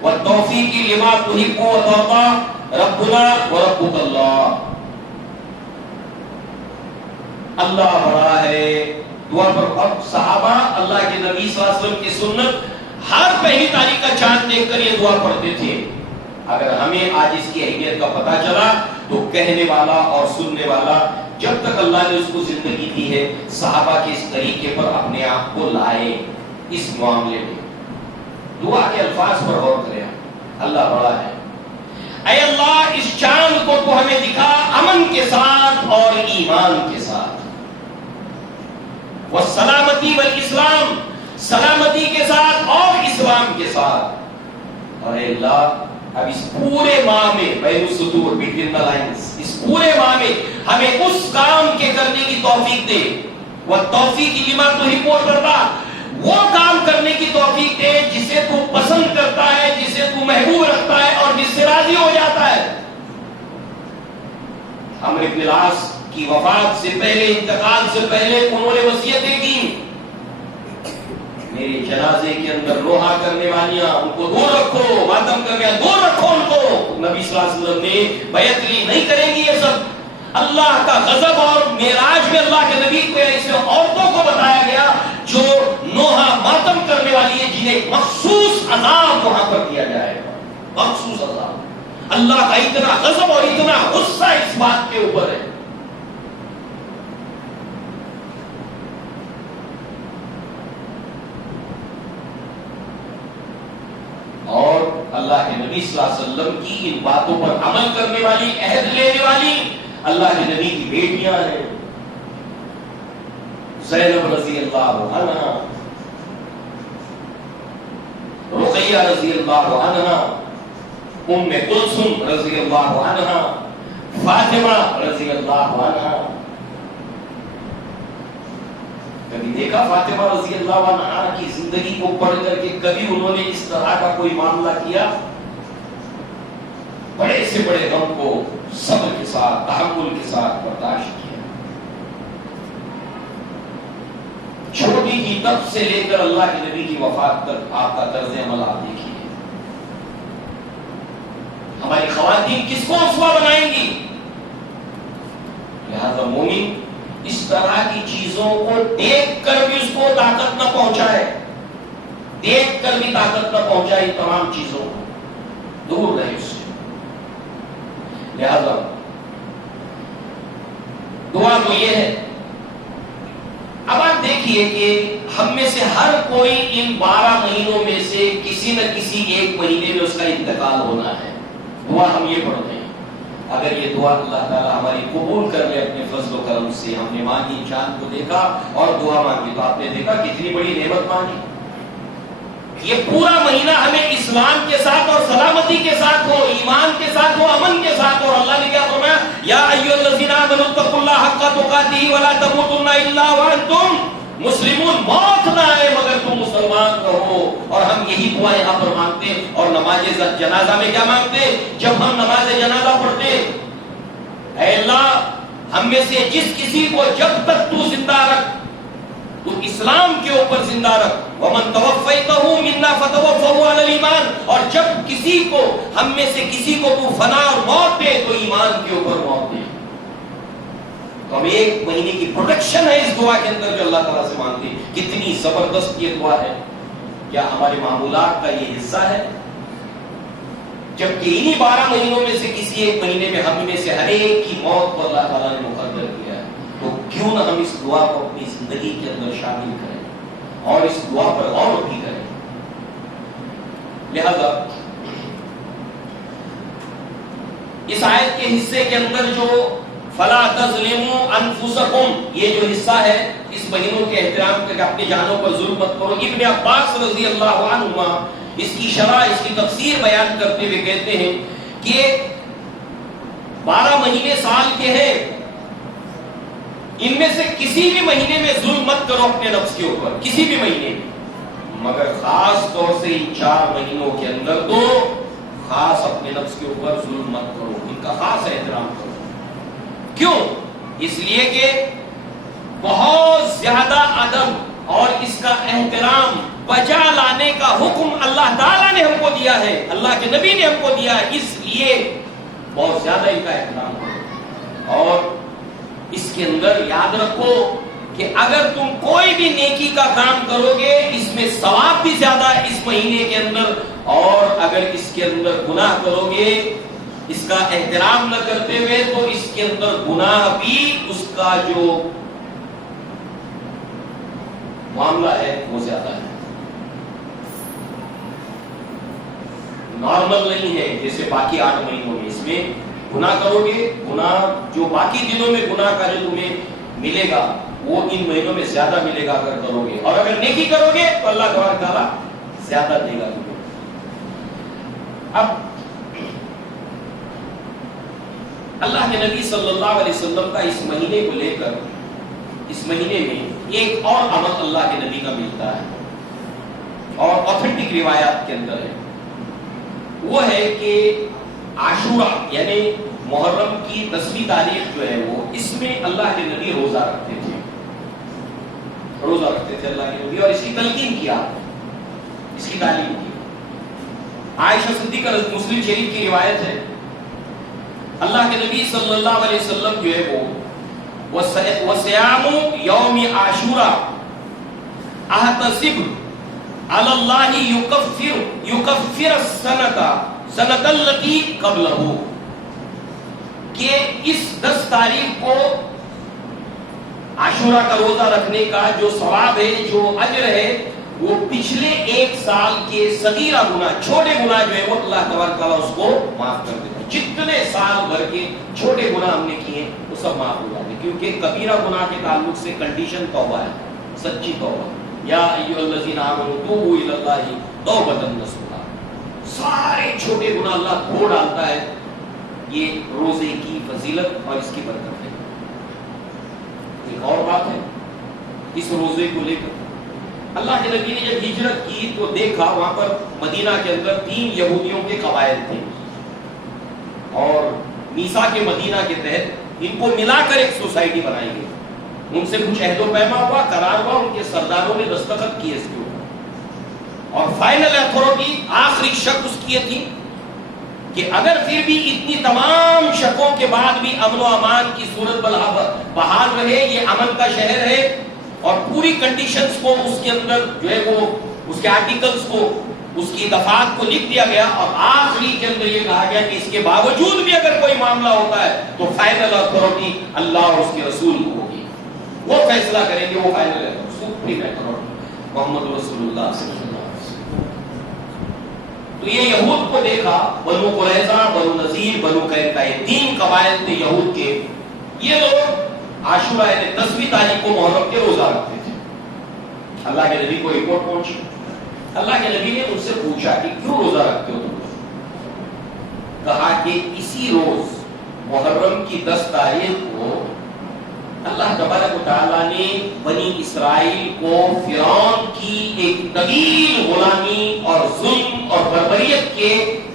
والتوفیق لما تحب وترضى ربنا وربک اللہ۔ اللہ بڑا ہے، دعا پر۔ اب صحابہ اللہ کے نبی صلی اللہ علیہ وسلم کی سنت ہر پہلی تاریخ کا چاند دیکھ کر یہ دعا پڑھتے تھے۔ اگر ہمیں آج اس کی اہمیت کا پتہ چلا تو کہنے والا اور سننے والا جب تک اللہ نے اس کو زندگی دی ہے صحابہ کے اس طریقے پر اپنے آپ کو لائے۔ اس معاملے میں دعا کے الفاظ پر غور کریں۔ اللہ بڑا ہے، اے اللہ اس چاند کو تو ہمیں دکھا امن کے ساتھ اور ایمان کے ساتھ، والسلامتی والاسلام، سلامتی کے ساتھ اور اسلام کے ساتھ، اور اے اللہ اب اس پورے ماہ میں بین السطور بٹوین دی لائنز، اس پورے ماہ میں ہمیں اس کام کے کرنے کی توفیق دے، والتوفیق لما تحب وترضى، وہ کام کرنے کی توفیق دے جسے تو پسند کرتا ہے، جسے تو محبوب رکھتا ہے اور جس سے راضی ہو جاتا ہے۔ عمرو بن العاص کی وفات سے پہلے، انتقال سے پہلے انہوں نے وصیتیں کی، میرے جنازے کے اندر لوہا کرنے والیاں ان کو دور رکھو، ماتم کرنے دور رکھو ان کو۔ نبی صلی اللہ علیہ وسلم نے بیعت لی، نہیں کریں گی یہ سب۔ اللہ کا غضب، اور معراج میں اللہ کے نبی کو ایسے عورتوں کو بتایا گیا جو نوحہ ماتم کرنے والی ہے، جنہیں مخصوص عذاب وہاں پر دیا جائے گا، مخصوص عذاب۔ اللہ کا اتنا غضب اور اتنا غصہ اس بات کے اوپر ہے۔ اور اللہ کے نبی صلی اللہ علیہ وسلم کی ان باتوں پر عمل کرنے والی، عہد لینے والی اللہ کے نبی کی بیٹیاں ہیں، زینب رضی اللہ عنہا، رقیہ رضی اللہ عنہا، ام کلثوم رضی اللہ عنہا، فاطمہ رضی اللہ عنہا۔ کبھی دیکھا فاطمہ رضی اللہ عنہا کی زندگی کو پڑھ کر کے کبھی انہوں نے اس طرح کا کوئی معاملہ کیا؟ بڑے سے بڑے غم کو صبر کے ساتھ، تحمل کے ساتھ برداشت کیا۔ چھوٹی کی تب سے لے کر اللہ کے نبی کی وفات تک آپ کا طرز عمل آپ دیکھیے۔ ہماری خواتین کس کو اسوہ بنائیں گی؟ لہذا مومن اس طرح کی چیزوں کو دیکھ کر بھی اس کو طاقت نہ پہنچائے، دیکھ کر بھی طاقت نہ پہنچائے، تمام چیزوں کو دور رہے اس سے۔ لہذا دعا تو یہ ہے۔ اب آپ دیکھیے کہ ہم میں سے ہر کوئی ان 12 مہینوں میں سے کسی نہ کسی ایک مہینے میں اس کا انتقال ہونا ہے۔ دعا ہم یہ پڑھتے ہیں، اگر یہ دعا اللہ تعالیٰ ہماری قبول کر لے اپنے فضل و کرم سے، ہم نے مانگی، چاند کو دیکھا اور دعا مانگی، تو آپ نے دیکھا کتنی بڑی نعمت مانگی۔ یہ پورا مہینہ ہمیں اسلام کے ساتھ اور سلامتی کے ساتھ ہو، ایمان کے ساتھ ہو، امن کے ساتھ ہو۔ اور اللہ نے کیا فرمایا؟ یا ایھا الذین آمنوا اتقوا اللہ حق تقاتہ ولا تموتن الا وانتم مسلمون، موت نہ آئے مگر تم مسلمان رہو۔ اور ہم یہی دعا یہاں پر مانگتے ہیں، اور نماز جنازہ میں کیا مانگتے؟ جب ہم نماز جنازہ پڑھتے، اے اللہ ہم میں سے جس کسی کو جب تک تو زندہ رکھ، تو اسلام کے اوپر زندہ رکھ، وَمَن تَوَفَّيْتَهُ مِنَّا فَتَوَفَّهُ عَلَى الْإِيمَانِ، اور جب کسی کو ہم میں سے کسی کو تو فنا اور موت دے تو ایمان کے اوپر موت دے۔ تو ہم ایک مہینے کی پروٹیکشن ہے اس دعا کے اندر جو اللہ تعالیٰ سے مانگتے ہیں۔ کتنی زبردست یہ دعا ہے، کیا ہمارے معمولات کا یہ حصہ ہے؟ جبکہ انہی 12 مہینوں میں سے کسی ایک مہینے میں ہم میں سے ہر ایک کی موت کو اللہ تعالیٰ نے مقدر کیا ہے۔ کیوں نہ ہم اس دعا کو اپنی زندگی کے اندر شامل کریں اور اس دعا پر غور بھی کریں. لہذا اس آیت کے حصے کے اندر جو فلا تظلموا انفسکم، یہ جو حصہ ہے اس مہینوں کے احترام کر کے اپنی جانوں پر ظلم مت کرو. ابن عباس رضی اللہ عنہما اس کی شرح، اس کی تفسیر بیان کرتے ہوئے کہتے ہیں کہ 12 مہینے سال کے ہیں، ان میں سے کسی بھی مہینے میں ظلم مت کرو اپنے نفس کے اوپر، کسی بھی مہینے میں، مگر خاص طور سے ان 4 مہینوں کے اندر تو خاص اپنے نفس کے اوپر ظلم مت کرو، ان کا خاص احترام کرو. کیوں؟ اس لیے کہ بہت زیادہ ادب اور اس کا احترام بجا لانے کا حکم اللہ تعالیٰ نے ہم کو دیا ہے، اللہ کے نبی نے ہم کو دیا ہے، اس لیے بہت زیادہ ان کا احترام کرو. اور اس کے اندر یاد رکھو کہ اگر تم کوئی بھی نیکی کا کام کرو گے اس میں ثواب بھی زیادہ ہے اس مہینے کے اندر، اور اگر اس کے اندر گناہ کرو گے اس کا احترام نہ کرتے ہوئے تو اس کے اندر گناہ بھی، اس کا جو معاملہ ہے وہ زیادہ ہے، نارمل نہیں ہے. جیسے باقی 8 مہینوں میں اس میں گناہ کرو گے، گناہ جو باقی دنوں میں گناہ کا جو تمہیں ملے گا وہ ان مہینوں میں زیادہ ملے گا اگر کرو گے، اور اگر نیکی کرو گے تو اللہ تبارک تعالیٰ زیادہ دے گا تمہیں. اب اللہ کے نبی صلی اللہ علیہ وسلم کا اس مہینے کو لے کر، اس مہینے میں ایک اور عمل اللہ کے نبی کا ملتا ہے اور اوتھینٹک روایات کے اندر ہے. وہ ہے کہ عاشورہ یعنی محرم کی 10ویں تاریخ جو ہے وہ، اس میں اللہ کے نبی روزہ رکھتے تھے، روزہ رکھتے تھے اللہ کے نبی، اور اس کی تلقین کیا، اس کی تعلیم کی. عائشہ صدیقہ مسلم شریف کی روایت ہے، اللہ کے نبی صلی اللہ علیہ وسلم جو ہے وہ وصیام یوم عاشورہ احتسب علی اللہ یکفر السنۃ التي قبلہ، کہ اس 10 تاریخ کو عاشورہ کا روزہ رکھنے کا جو ثواب ہے، جو اجر ہے، وہ پچھلے 1 سال کے صغیرہ گناہ، چھوٹے گناہ جو ہے وہ اللہ تبارک تعالیٰ اس کو معاف کر دیتا ہے. جتنے سال بھر کے چھوٹے گناہ ہم نے کیے وہ سب معاف ہو جاتے ہیں، کیونکہ کبیرہ گناہ کے تعلق سے کنڈیشن توبہ ہے، سچی توبہ. یا ایھا الذین آمنوا توبوا الی اللہ توبۃ نصوحا. سارے چھوٹے گناہ اللہ دھو ڈالتا ہے. یہ روزے کی فضیلت اور اس کی برکت ہے. ایک اور بات ہے اس روزے کو لے کر، اللہ کے نبی نے جب ہجرت کی تو دیکھا وہاں پر مدینہ کے اندر 3 یہودیوں کے قبائل تھے، اور میثاق کے مدینہ کے تحت ان کو ملا کر ایک سوسائٹی بنائی گئی. ان سے کچھ عہد و پیما ہوا، قرار ہوا، ان کے سرداروں نے دستخط کیے اس کے اوپر، اور فائنل اتھارٹی آخری شک اس کی تھی کہ اگر پھر بھی اتنی تمام شکوں کے بعد بھی امن و امان کی صورت بحال رہے، یہ امن کا شہر ہے اور پوری کنڈیشنز کو اس کے اندر جو ہے وہ اس کے آرٹیکلز کو، اس کی دفعات کو لکھ دیا گیا، اور آخری کے اندر یہ کہا گیا کہ اس کے باوجود بھی اگر کوئی معاملہ ہوتا ہے تو فائنل اتھارٹی اللہ اور اس کے رسول کو ہوگی، وہ فیصلہ کریں گے، وہ فائنل ہے سپریم اتھارٹی محمد رسول اللہ صلی اللہ علیہ وسلم. تو یہ یہود کو دیکھا، بنو قریظہ، بنو نذیر، بنو قینقاع، 3 قبائل تھے یہود کے. یہ لوگ عاشورہ یعنی 10ویں تاریخ کو محرم کے روزہ رکھتے تھے. اللہ کے نبی کو رپورٹ پہنچی، اللہ کے نبی نے ان سے پوچھا کہ کیوں روزہ رکھتے ہو تم؟ کہا کہ اسی روز محرم کی 10 تاریخ کو اللہ تبارک و تعالیٰ نے بنی اسرائیل کو فرعون کی ایک طویل غلامی اور ظلم اور بربریت کے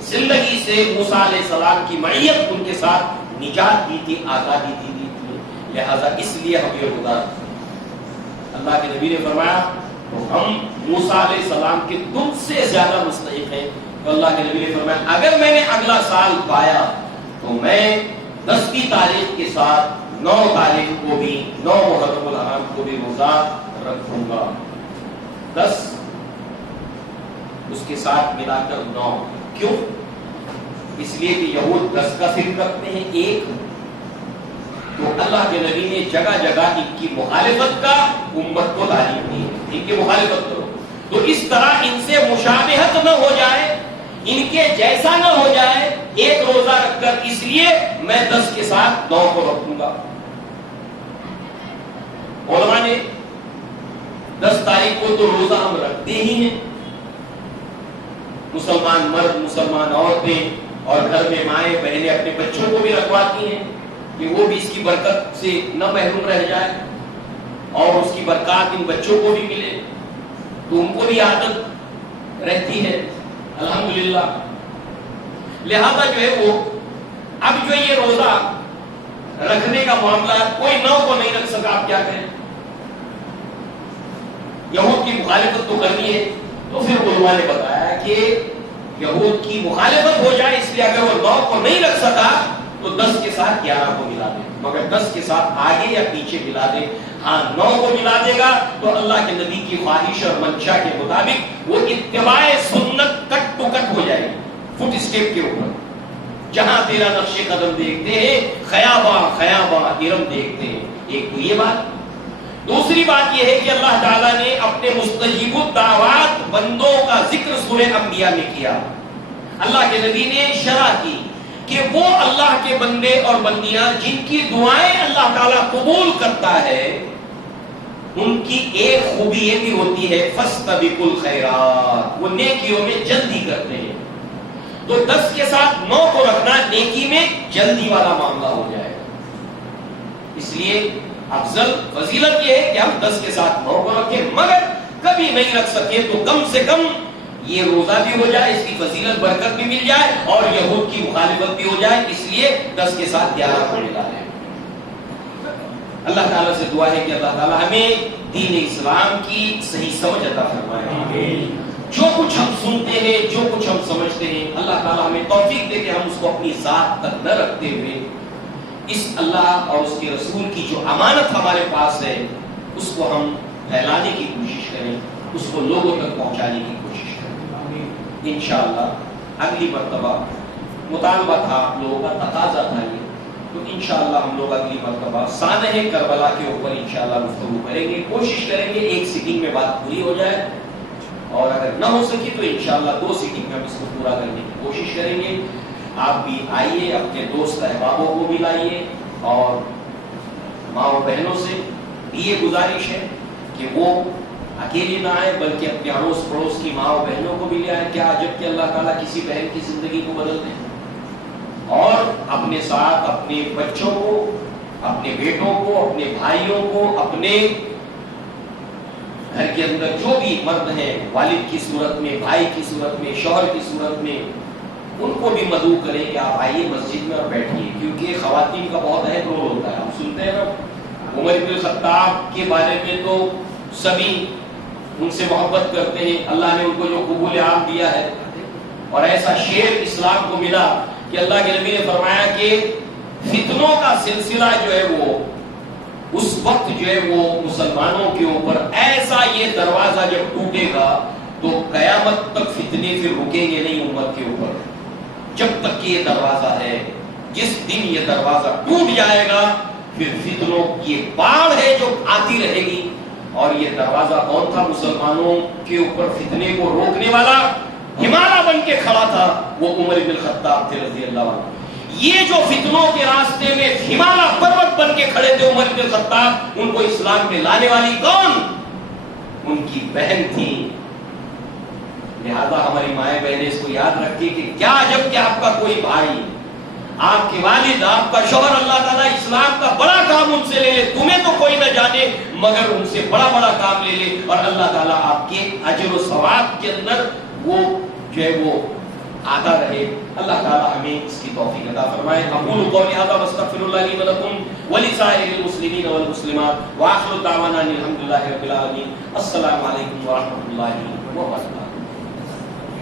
زندگی سے موسیٰ علیہ السلام کی معیت ان کے ساتھ نجات دی تھی، آزادی دی تھی. لہذا اس لیے ہم یہ روزہ اللہ کے نبی نے فرمایا تو ہم موسیٰ علیہ السلام کے تم سے زیادہ مستحق ہیں. تو اللہ کے نبی نے فرمایا اگر میں نے اگلا سال پایا تو میں 10ویں تاریخ کے ساتھ 9 تاریخ کو بھی، 9 محرم الحرام کو بھی روزہ رکھوں گا. 10 اس کے ساتھ ملا کر 9. کیوں؟ اس لیے کہ یہود 10 کا صرف رکھتے ہیں 1، تو اللہ کے نبی نے جگہ جگہ ان کی مخالفت کا امت کو تعلیم دی ہے، ان کی مخالفت کرو، تو اس طرح ان سے مشابہت نہ ہو جائے، ان کے جیسا نہ ہو جائے، ایک روزہ رکھ کر اس لیے میں 10 کے ساتھ 9 کو رکھوں گا۔ علماء نے 10 تاریخ کو تو روزہ ہم رکھتے ہی ہیں، مسلمان مرد، مسلمان عورتیں اور گھر میں مائیں بہنیں اپنے بچوں کو بھی رکھواتی ہیں کہ وہ بھی اس کی برکت سے نہ محروم رہ جائے اور اس کی برکات ان بچوں کو بھی ملے، تو ان کو بھی عادت رہتی ہے الحمدللہ۔ لہذا جو ہے وہ اب جو یہ روزہ رکھنے کا معاملہ کوئی 9 کو نہیں رکھ سکا، آپ کیا کریں؟ یہود کی مخالفت تو کرنی ہے، تو پھر علماء نے بتایا کہ یہود کی مخالفت ہو جائے اس لیے اگر وہ 9 کو نہیں رکھ سکا تو 10 کے ساتھ 11 کو ملا دے، مگر 10 کے ساتھ آگے یا پیچھے ملا دے۔ ہاں 9 کو ملا دے گا تو اللہ کے نبی کی خواہش اور منشا کے مطابق وہ اتباع سنت کٹ ٹو کٹ ہو جائے گی، فٹ اسٹیپ کے اوپر، جہاں تیرا نقش قدم دیکھتے ہیں خیاباں خیاباں ارم دیکھتے ہیں۔ ایک تو یہ بات، دوسری بات یہ ہے کہ اللہ تعالیٰ نے اپنے مستجیب الدعوات بندوں کا ذکر سورہ انبیاء میں کیا۔ اللہ کے نبی نے شرح کی کہ وہ اللہ کے بندے اور بندیاں جن کی دعائیں اللہ تعالیٰ قبول کرتا ہے، ان کی ایک خوبی یہ بھی ہوتی ہے فاستبقوا الخیرات، وہ نیکیوں میں جلدی کرتے ہیں۔ تو 10 کے ساتھ 9 کو رکھنا نیکی میں جلدی والا معاملہ ہو جائے گا، اس لیے افضل فضیلت یہ ہے کہ ہم 10 کے ساتھ 9 کو رکھیں، مگر کبھی نہیں رکھ سکے تو کم سے کم یہ روزہ بھی ہو جائے، اس کی فضیلت برکت بھی مل جائے اور یہود کی مخالفت بھی ہو جائے، اس لیے 10 کے ساتھ 11 کو ملا ہے۔ اللہ تعالیٰ سے دعا ہے کہ اللہ تعالیٰ ہمیں دین اسلام کی صحیح سمجھ عطا فرمائے، جو کچھ ہم سنتے ہیں، جو کچھ ہم سمجھتے ہیں، اللہ تعالیٰ ہمیں توفیق دے کہ ہم اس کو اپنی ذات تک نہ رکھتے ہوئے اس اللہ اور اس کے رسول کی جو امانت ہمارے پاس ہے اس کو ہم پھیلانے کی کوشش کریں، اس کو لوگوں تک پہنچانے کی کوشش کریں۔ انشاءاللہ اگلی مرتبہ مطالبہ تھا آپ لوگوں کا، تقاضا تھا یہ، تو انشاءاللہ ہم لوگ اگلی مرتبہ سانحہ کربلا کے اوپر انشاءاللہ گفتگو کریں گے، کوشش کریں گے ایک سیٹنگ میں بات پوری ہو جائے، اور اگر نہ ہو سکی تو انشاءاللہ 2 سیٹنگ میں ہم اس کو پورا کرنے کی کوشش کریں گے۔ آپ بھی آئیے، اپنے دوست احبابوں کو بھی لائیے، اور ماں و بہنوں سے بھی یہ گزارش ہے کہ وہ اکیلے نہ آئے بلکہ اپنے اڑوس پڑوس کی ماں و بہنوں کو بھی لے آئے۔ کیا عجب کہ اللہ تعالیٰ کسی بہن کی زندگی کو بدل دے، اور اپنے ساتھ اپنے بچوں کو، اپنے بیٹوں کو، اپنے بھائیوں کو، اپنے گھر کے اندر جو بھی مرد ہیں، والد کی صورت میں، بھائی کی صورت میں، شوہر کی صورت میں، ان کو بھی مدعو کریں کہ آپ آئیے مسجد میں اور بیٹھیے، کیونکہ خواتین کا بہت اہم رول ہوتا ہے۔ ہم سنتے ہیں نا عمر بن الخطاب کے بارے میں تو سبھی ان سے محبت کرتے ہیں، اللہ نے ان کو جو قبول عام دیا ہے، اور ایسا شیر اسلام کو ملا کہ اللہ کے نبی نے فرمایا کہ فتنوں کا سلسلہ جو ہے وہ اس وقت جو ہے وہ مسلمانوں کے اوپر ایسا یہ دروازہ جب ٹوٹے گا تو قیامت تک فتنے پھر رکیں گے نہیں امت کے اوپر، جب تک کہ یہ دروازہ ہے۔ جس دن یہ دروازہ ٹوٹ جائے گا پھر فتنوں کی باڑھ ہے جو آتی رہے گی، اور یہ دروازہ کون تھا؟ مسلمانوں کے اوپر فتنے کو روکنے والا ہمارا بن کے کھڑا تھا، وہ عمر بن الخطاب تھے رضی اللہ عنہ۔ یہ جو فتنوں کے راستے میں ہمارا پروت بن کے کھڑے تھے عمر بن الخطاب، ان کو اسلام میں لانے والی کون؟ ان کی بہن تھی۔ لہذا ہماری مائیں بہنیں اس کو یاد رکھیں کہ کیا جب کہ آپ کا کوئی بھائی، آپ کے والد، آپ کا شوہر، اللہ تعالیٰ اسلام کا بڑا کام ان سے لے لے، تمہیں تو کوئی نہ جانے مگر ان سے بڑا بڑا کام لے لے، اور اللہ تعالیٰ آپ کے اجر و ثواب کے اندر وہ جو ہے وہ آتا رہے۔ اللہ تعالیٰ ہمیں اس کی توفیق عطا فرمائے۔ اقول قولی ھذا واستغفر اللہ لی ولکم ولسائر المسلمین والمسلمات، وآخر دعوانا الحمد للہ رب العالمین۔ السلام علیکم ورحمۃ اللہ وبرکاتہ۔